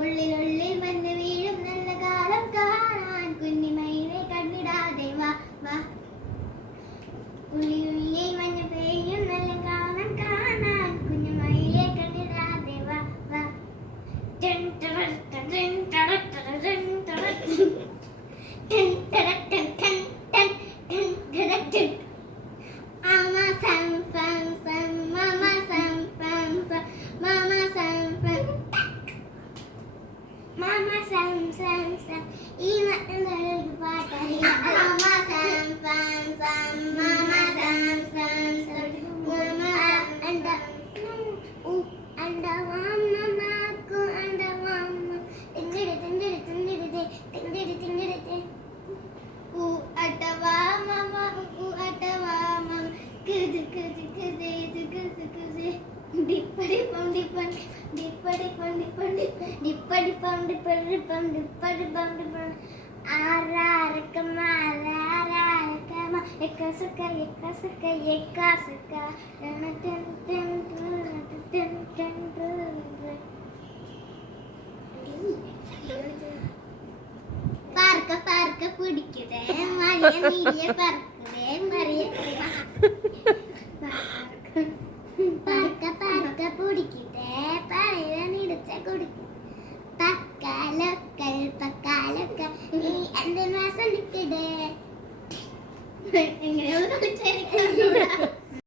ഉള്ളിലുള്ളിൽ മഞ്ഞ് വീഴും നല്ല കാലം കാണാൻ കുഞ്ഞിമയിലെ കണ്ണിടാതെ വാ വാ. ഉള്ളിലുള്ളിൽ മഞ്ഞ് പെയ്യും നല്ല കാലം കാണാൻ കുഞ്ഞിമയിലെ കണ്ണിടാതെ വാ വാ. ടെൻ ടട ടെൻ ടട ടട ടെൻ ടട ടെൻ ടട ടെൻ ടെൻ ടെൻ ടെൻ ടട ടെൻ. Mama sam sam sam, mama sam sam sam, mama sam sam, mama sam sam sam. Ima enggak pakai. Mama sam sam sam, mama sam sam sam, mama anda anda mama aku anda mama. Tinggir tinggir tinggir tinggir tinggir tinggir. Atawa mama, atawa mama. Kudu kudu kudu kudu kudu. Dippadi pam dippan, dippadi pam dippan dippan, dippadi pam dippan dippan, dippadi pam dippan. Ararakama, ararakama. Eka suka, eka suka, eka suka. Ten ten ten ten ten ten. Parka parka pudikide, Maria Maria parka, Maria.